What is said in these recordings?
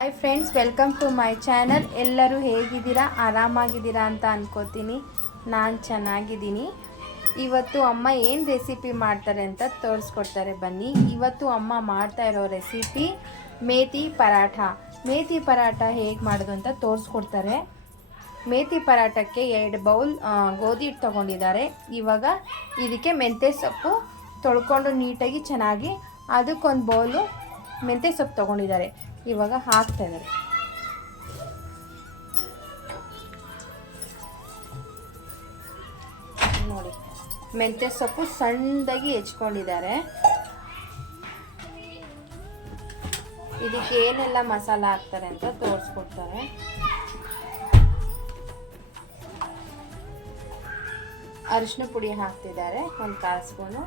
Hi friends, welcome to my channel. ಎಲ್ಲರೂ ಹೇಗಿದ್ದೀರಾ? ಆರಾಮಾಗಿದ್ದೀರಾ ಅಂತ ಅನ್ಕೋತೀನಿ. ನಾನು ಚೆನ್ನಾಗಿದ್ದೀನಿ. ಇವತ್ತು ಅಮ್ಮ ಏನು ರೆಸಿಪಿ ಮಾಡ್ತಾರೆ ಅಂತ ತೋರಿಸ್ಕೊಡ್ತಾರೆ ಬನ್ನಿ. ಇವತ್ತು ಅಮ್ಮ ಮಾಡ್ತಾ ಇರೋ ರೆಸಿಪಿ ಮೇಥಿ ಪರಾಠ. ಮೇಥಿ ಪರಾಠ ಹೇಗೆ ಮಾಡೋದು ಅಂತ ತೋರಿಸ್ಕೊಡ್ತಾರೆ. ಮೇಥಿ ಪರಾಟಕ್ಕೆ 2 ಬೌಲ್ ಗೋಧಿ ಹಿಟ್ಟು ತೊಗೊಂಡಿದ್ದಾರೆ. ಇವಾಗ ಇದಕ್ಕೆ ಮೆಂತ್ಯ ಸೊಪ್ಪು ತೊಳ್ಕೊಂಡು ನೀಟಾಗಿ ಚೆನ್ನಾಗಿ ಅದಕ್ಕೊಂದು ಬೌಲು ಮೆಂತ್ಯ ಸೊಪ್ಪು ತೊಗೊಂಡಿದ್ದಾರೆ. ಇವಾಗ ಹಾಕ್ತಾ ಇದ್ದಾರೆ. ನೋಡಿ, ಮೆಂತ್ಯ ಸೊಪ್ಪು ಸಣ್ಣದಾಗಿ ಹೆಚ್ಕೊಂಡಿದ್ದಾರೆ. ಇದಕ್ಕೆ ಏನೆಲ್ಲ ಮಸಾಲ ಹಾಕ್ತಾರೆ ಅಂತ ತೋರಿಸ್ಕೊಡ್ತಾರೆ. ಅರಿಶಿನ ಪುಡಿ ಹಾಕ್ತಿದ್ದಾರೆ 1 ಕಾಲು ಸ್ಪೂನು.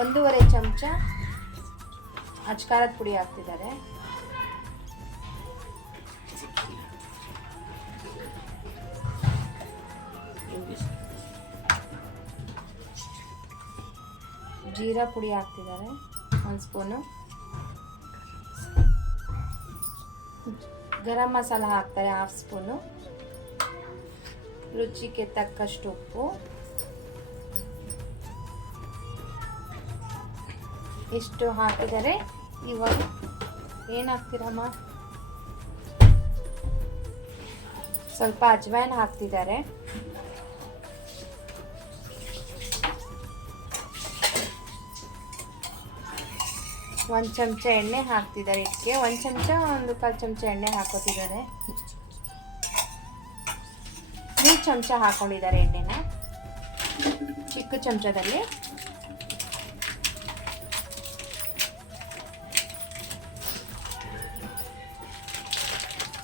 ಒಂದೂವರೆ ಚಮಚ ಅಚ್ಕಾರದ ಪುಡಿ ಹಾಕ್ತಿದ್ದಾರೆ. ಜೀರಾ ಪುಡಿ ಹಾಕ್ತಿದ್ದಾರೆ 1 ಸ್ಪೂನು. ಗರಂ ಮಸಾಲ ಹಾಕ್ತಾರೆ 1/2 ಸ್ಪೂನು. ರುಚಿಗೆ ತಕ್ಕಷ್ಟು ಉಪ್ಪು. ಇಷ್ಟು ಹಾಕಿದರೆ ಇವಾಗ ಏನು ಹಾಕ್ತೀರಮ್ಮ? ಸ್ವಲ್ಪ ಅಜ್ವೈನ್ ಹಾಕ್ತಿದ್ದಾರೆ. ಒಂದು ಚಮಚ ಎಣ್ಣೆ ಹಾಕ್ತಿದ್ದಾರೆ. ಇದಕ್ಕೆ 1 ಚಮಚ 1/4 ಚಮಚ ಎಣ್ಣೆ ಹಾಕೋತಿದ್ದಾರೆ. 3 ಚಮಚ ಹಾಕೊಂಡಿದ್ದಾರೆ ಎಣ್ಣೆನ ಚಿಕ್ಕ ಚಮಚದಲ್ಲಿ.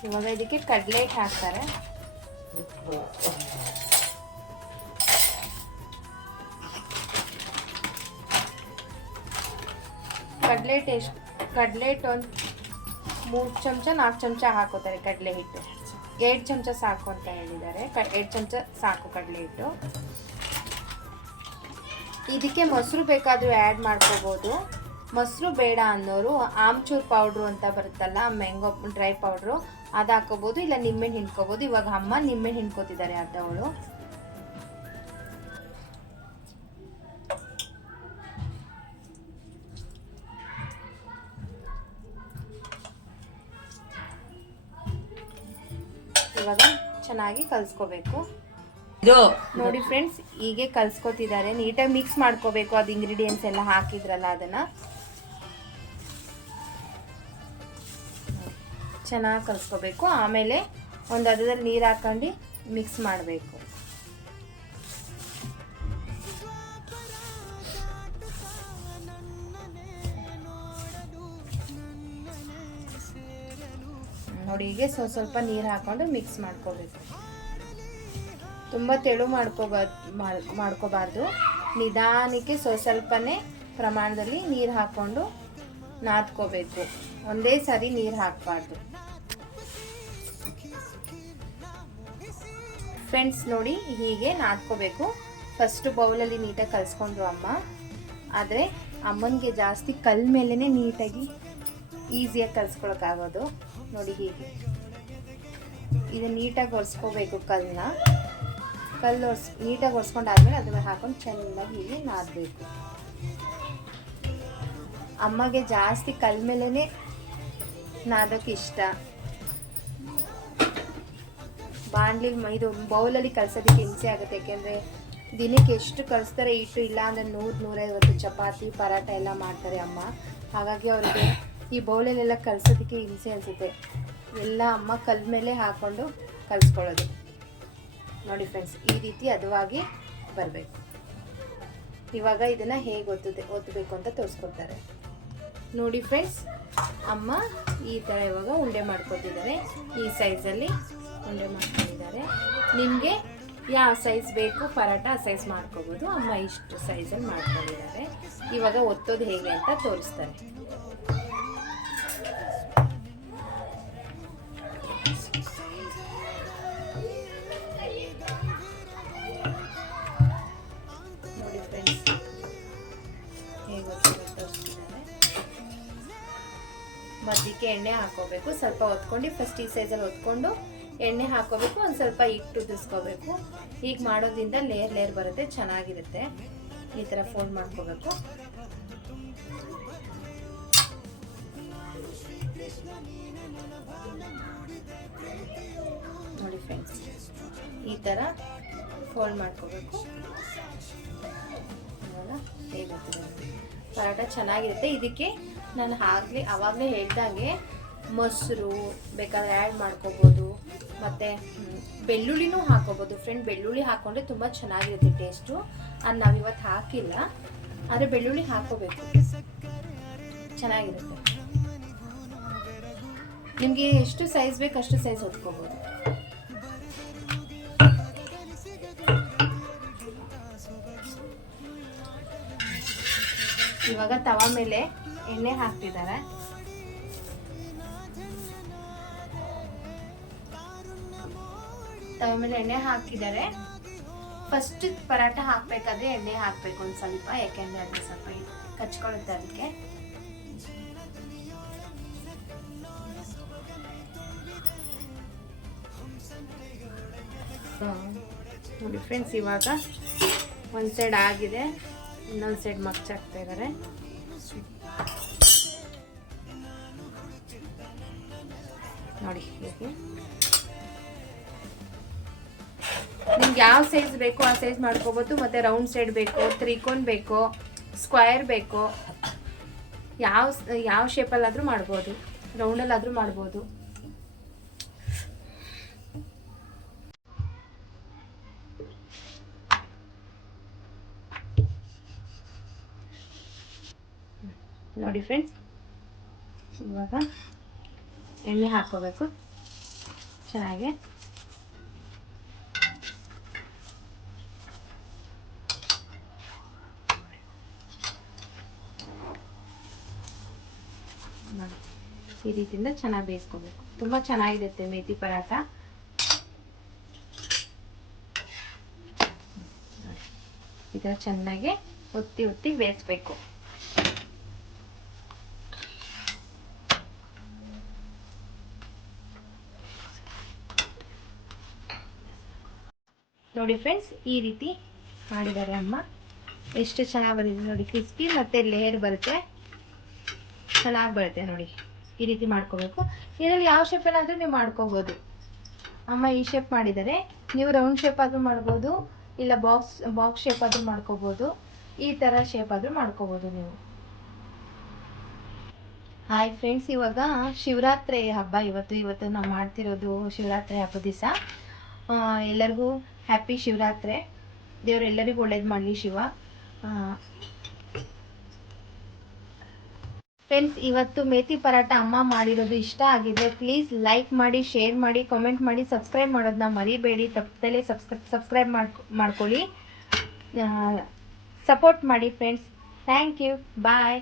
ಇವಾಗ ಇದಕ್ಕೆ ಕಡಲೆ ಹಿಟ್ಟು ಹಾಕ್ತಾರೆ. ಕಡಲೆ ಹಿಟ್ಟು ಒಂದು 3 ಚಮಚ 4 ಚಮಚ ಹಾಕೋತಾರೆ. ಕಡಲೆ ಹಿಟ್ಟು 2 ಚಮಚ ಸಾಕು ಅಂತ ಹೇಳಿದ್ದಾರೆ. 2 ಚಮಚ ಸಾಕು ಕಡಲೆ ಹಿಟ್ಟು. ಇದಕ್ಕೆ ಮೊಸರು ಬೇಕಾದರೂ ಆ್ಯಡ್ ಮಾಡ್ಕೋಬೋದು. ಮೊಸರು ಬೇಡ ಅನ್ನೋರು ಆಮ್ಚೂರ್ ಪೌಡ್ರು ಅಂತ ಬರುತ್ತಲ್ಲ, ಮ್ಯಾಂಗೋ ಡ್ರೈ ಪೌಡ್ರು, ಅದು ಹಾಕೋಬೋದು. ಇಲ್ಲ ನಿಂಬೆಹಣ್ಣು ಹಿಂಡ್ಕೋಬೋದು. ಇವಾಗ ಅಮ್ಮ ನಿಂಬೆಹಣ್ಣು ಹಿಂಡ್ಕೋತಿದ್ದಾರೆ ಅರ್ಧವಳು. ಇವಾಗ ಚೆನ್ನಾಗಿ ಕಲಿಸ್ಕೋಬೇಕು. ನೋಡಿ ಫ್ರೆಂಡ್ಸ್, ಹೀಗೆ ಕಲಿಸ್ಕೋತಿದ್ದಾರೆ. ನೀಟಾಗಿ ಮಿಕ್ಸ್ ಮಾಡ್ಕೋಬೇಕು. ಅದು ಇಂಗ್ರೀಡಿಯೆಂಟ್ಸ್ ಎಲ್ಲ ಹಾಕಿದ್ರಲ್ಲ ಅದನ್ನ ಚೆನ್ನಾಗಿ ಕಲಿಸ್ಕೋಬೇಕು. ಆಮೇಲೆ ಒಂದು ಅರ್ಧದಲ್ಲಿ ನೀರು ಹಾಕೊಂಡು ಮಿಕ್ಸ್ ಮಾಡಬೇಕು. ನೋಡಿ, ಹೀಗೆ ಸ್ವಲ್ಪ ನೀರು ಹಾಕೊಂಡು ಮಿಕ್ಸ್ ಮಾಡ್ಕೋಬೇಕು. ತುಂಬ ತೆಳು ಮಾಡ್ಕೋಬಾರ್ದು. ನಿಧಾನಕ್ಕೆ ಸ್ವಲ್ಪನೇ ಪ್ರಮಾಣದಲ್ಲಿ ನೀರು ಹಾಕ್ಕೊಂಡು ನಾದ್ಕೋಬೇಕು. ಒಂದೇ ಸರಿ ನೀರು ಹಾಕಬಾರ್ದು. ಫ್ರೆಂಡ್ಸ್ ನೋಡಿ, ಹೀಗೆ ನಾದ್ಕೋಬೇಕು. ಫಸ್ಟ್ ಬೌಲಲ್ಲಿ ನೀಟಾಗಿ ಕಲಿಸ್ಕೊಂಡ್ರು ಅಮ್ಮ. ಆದರೆ ಅಮ್ಮನಿಗೆ ಜಾಸ್ತಿ ಕಲ್ ಮೇಲೇ ನೀಟಾಗಿ ಈಸಿಯಾಗಿ ಕಲಿಸ್ಕೊಳಕ್ಕಾಗೋದು. ನೋಡಿ, ಹೀಗೆ ಇದು ನೀಟಾಗಿ ಒರೆಸ್ಕೋಬೇಕು. ಕಲ್ಲು ನೀಟಾಗಿ ಒರೆಸ್ಕೊಂಡಾದ್ಮೇಲೆ ಅದನ್ನ ಹಾಕೊಂಡು ಚೆನ್ನಾಗಿ ಹೀಗೆ ನಾದಬೇಕು. ಅಮ್ಮಗೆ ಜಾಸ್ತಿ ಕಲ್ ಮೇಲೇ ನಾದಕ್ಕೆ ಇಷ್ಟ. ಬಾಣಲಿ ಇದು ಬೌಲಲ್ಲಿ ಕಲ್ಸೋದಕ್ಕೆ ಹಿಂಸೆ ಆಗುತ್ತೆ. ಯಾಕೆಂದರೆ ದಿನಕ್ಕೆ ಎಷ್ಟು ಕಲಿಸ್ತಾರೆ ಹಿಟ್ಟು. ಇಲ್ಲ ಅಂದರೆ 100-150 ಚಪಾತಿ ಪರಾಟ ಎಲ್ಲ ಮಾಡ್ತಾರೆ ಅಮ್ಮ. ಹಾಗಾಗಿ ಅವರಿಗೆ ಈ ಬೌಲಲ್ಲೆಲ್ಲ ಕಲಿಸೋದಕ್ಕೆ ಹಿಂಸೆ ಅನಿಸುತ್ತೆ. ಎಲ್ಲ ಅಮ್ಮ ಕಲ್ ಮೇಲೆ ಹಾಕ್ಕೊಂಡು ಕಲಿಸ್ಕೊಳ್ಳೋದು. ನೋಡಿ ಫ್ರೆಂಡ್ಸ್, ಈ ರೀತಿ ಹದವಾಗಿ ಬರಬೇಕು. ಇವಾಗ ಇದನ್ನು ಹೇಗೆ ಒತ್ತಬೇಕು ಅಂತ ತೋರಿಸ್ಕೊಡ್ತಾರೆ. ನೋಡಿ ಫ್ರೆಂಡ್ಸ್, ಅಮ್ಮ ಈ ಥರ ಇವಾಗ ಉಂಡೆ ಮಾಡ್ಕೊತಿದ್ದಾರೆ. ಈ ಸೈಜಲ್ಲಿ ಉಂಡೆ ಮಾಡ್ಕೊಂಡಿದ್ದಾರೆ. ನಿಮಗೆ ಯಾವ ಸೈಜ್ ಬೇಕು ಪರಾಟ ಆ ಸೈಜ್ ಮಾಡ್ಕೋಬೋದು. ಅಮ್ಮ ಇಷ್ಟು ಸೈಜಲ್ಲಿ ಮಾಡ್ಕೊಂಡಿದ್ದಾರೆ. ಇವಾಗ ಒತ್ತೋದು ಹೇಗೆ ಅಂತ ತೋರಿಸ್ತಾರೆ. ನೋಡಿ ಫ್ರೆಂಡ್ಸ್, ಮಧ್ಯಕ್ಕೆ ಎಣ್ಣೆ ಹಾಕೋಬೇಕು. ಸ್ವಲ್ಪ ಹೊತ್ಕೊಂಡು ಫಸ್ಟ್ ಈ ಸೈಜಲ್ಲಿ ಹೊತ್ಕೊಂಡು ಎಣ್ಣೆ ಹಾಕೋಬೇಕು. ಒಂದು ಸ್ವಲ್ಪ ಹಿಟ್ಟು ಉದಿಸ್ಕೋಬೇಕು. ಈಗ ಮಾಡೋದ್ರಿಂದ ಲೇಯರ್ ಲೇಯರ್ ಬರುತ್ತೆ, ಚೆನ್ನಾಗಿರುತ್ತೆ. ಈ ಥರ ಫೋಲ್ಡ್ ಮಾಡ್ಕೋಬೇಕು. ನೋಡಿ ಫ್ರೆಂಡ್ಸ್, ಈ ಥರ ಫೋಲ್ಡ್ ಮಾಡ್ಕೋಬೇಕು. ಹೇಗಿರ್ತದೆ ಪರೋಟ ಚೆನ್ನಾಗಿರುತ್ತೆ. ಇದಕ್ಕೆ ನಾನು ಆವಾಗಲೇ ಹೇಳ್ದಂಗೆ ಮೊಸರು ಬೇಕಾದ್ರೆ ಆ್ಯಡ್ ಮಾಡ್ಕೋಬೋದು, ಮತ್ತು ಬೆಳ್ಳುಳ್ಳಿನೂ ಹಾಕೋಬೋದು ಫ್ರೆಂಡ್. ಬೆಳ್ಳುಳ್ಳಿ ಹಾಕ್ಕೊಂಡ್ರೆ ತುಂಬ ಚೆನ್ನಾಗಿರುತ್ತೆ ಟೇಸ್ಟು. ಅದು ನಾವಿವತ್ತು ಹಾಕಿಲ್ಲ, ಆದರೆ ಬೆಳ್ಳುಳ್ಳಿ ಹಾಕೋಬೇಕು, ಚೆನ್ನಾಗಿರುತ್ತೆ. ನಿಮಗೆ ಎಷ್ಟು ಸೈಜ್ ಬೇಕು ಅಷ್ಟು ಸೈಜ್ ಹೊತ್ಕೋಬೋದು. ಇವಾಗ ತವಾ ಮೇಲೆ ಎಣ್ಣೆ ಹಾಕ್ತಿದ್ದಾರೆ. ತವಾ ಮೇಲೆ ಎಣ್ಣೆ ಹಾಕಿದ್ದಾರೆ. ಫಸ್ಟ್ ಪರಾಟ ಹಾಕ್ಬೇಕಾದ್ರೆ ಎಣ್ಣೆ ಹಾಕ್ಬೇಕು ಒಂದು ಸ್ವಲ್ಪ, ಯಾಕೆಂದ್ರೆ ಅದು ಸ್ವಲ್ಪ ಕಚ್ಕೊಳ್ಳುತ್ತೆ ಅದಕ್ಕೆ. ನೋಡಿ ಫ್ರೆಂಡ್ಸ್, ಇವಾಗ ಒಂದು ಸೈಡ್ ಆಗಿದೆ, ಇನ್ನೊಂದು ಸೈಡ್ ಮಗ್ಚಾಕ್ತಾ ಇದ್ದಾರೆ. ನೋಡಿ ಹೀಗೆ ನಿಮ್ಗೆ ಯಾವ ಸೈಜ್ ಬೇಕೋ ಆ ಸೈಜ್ ಮಾಡ್ಕೋಬೋದು. ಮತ್ತು ರೌಂಡ್ ಸೈಡ್ ಬೇಕೋ, ತ್ರಿಕೋನ್ ಬೇಕೋ, ಸ್ಕ್ವೈರ್ ಬೇಕೋ, ಯಾವ ಶೇಪಲ್ಲಾದರೂ ಮಾಡ್ಬೋದು, ರೌಂಡಲ್ಲಾದರೂ ಮಾಡ್ಬೋದು. ನೋಡಿ ಫ್ರೆಂಡ್ಸ್, ಇವಾಗ ಎಣ್ಣೆ ಹಾಕೋಬೇಕು ಚೆನ್ನಾಗಿ. ಈ ರೀತಿಯಿಂದ ಚೆನ್ನಾಗಿ ಬೇಯಿಸ್ಕೋಬೇಕು. ತುಂಬ ಚೆನ್ನಾಗಿರುತ್ತೆ ಮೇಥಿ ಪರಾಟ. ಈ ಥರ ಚೆನ್ನಾಗಿ ಒತ್ತಿ ಒತ್ತಿ ಬೇಯಿಸ್ಬೇಕು. ನೋಡಿ ಫ್ರೆಂಡ್ಸ್, ಈ ರೀತಿ ಮಾಡಿದ್ದಾರೆ ಅಮ್ಮ. ಎಷ್ಟು ಚೆನ್ನಾಗಿ ಬಂದಿದೆ ನೋಡಿ, ಕ್ರಿಸ್ಪಿ ಮತ್ತು ಲೇಯರ್ ಬರುತ್ತೆ, ಚೆನ್ನಾಗಿ ಬರುತ್ತೆ ನೋಡಿ. ಈ ರೀತಿ ಮಾಡ್ಕೋಬೇಕು. ಇದರಲ್ಲಿ ಯಾವ ಶೇಪಲ್ಲಾದರೂ ನೀವು ಮಾಡ್ಕೋಬೋದು. ಅಮ್ಮ ಈ ಶೇಪ್ ಮಾಡಿದ್ದಾರೆ, ನೀವು ರೌಂಡ್ ಶೇಪ್ ಆದರೂ ಮಾಡ್ಬೋದು, ಇಲ್ಲ ಬಾಕ್ಸ್ ಶೇಪ್ ಆದರೂ ಮಾಡ್ಕೋಬೋದು, ಈ ಥರ ಶೇಪ್ ಆದರೂ ಮಾಡ್ಕೋಬೋದು ನೀವು. ಹಾಯ್ ಫ್ರೆಂಡ್ಸ್, ಇವಾಗ ಶಿವರಾತ್ರಿ ಹಬ್ಬ ಇವತ್ತು ನಾವು ಮಾಡ್ತಿರೋದು ಶಿವರಾತ್ರಿ ಹಬ್ಬದ ದಿವಸ. ಎಲ್ಲರಿಗೂ ಹ್ಯಾಪಿ ಶಿವರಾತ್ರಿ. ದೇವರು ಎಲ್ಲರಿಗೂ ಒಳ್ಳೇದು ಮಾಡಲಿ ಶಿವ. ಫ್ರೆಂಡ್ಸ್, ಇವತ್ತು ಮೇಥಿ ಪರಾಟ ಅಮ್ಮ ಮಾಡಿರೋದು ಇಷ್ಟ ಆಗಿದೆ. ಪ್ಲೀಸ್ ಲೈಕ್ ಮಾಡಿ, ಶೇರ್ ಮಾಡಿ, ಕಾಮೆಂಟ್ ಮಾಡಿ, ಸಬ್ಸ್ಕ್ರೈಬ್ ಮಾಡೋದನ್ನ ಮರಿಬೇಡಿ. ತಪ್ಪದಲ್ಲೇ ಸಬ್ಸ್ಕ್ರೈಬ್ ಮಾಡ್ಕೊಳ್ಳಿ, ಸಪೋರ್ಟ್ ಮಾಡಿ ಫ್ರೆಂಡ್ಸ್. Thank you, bye.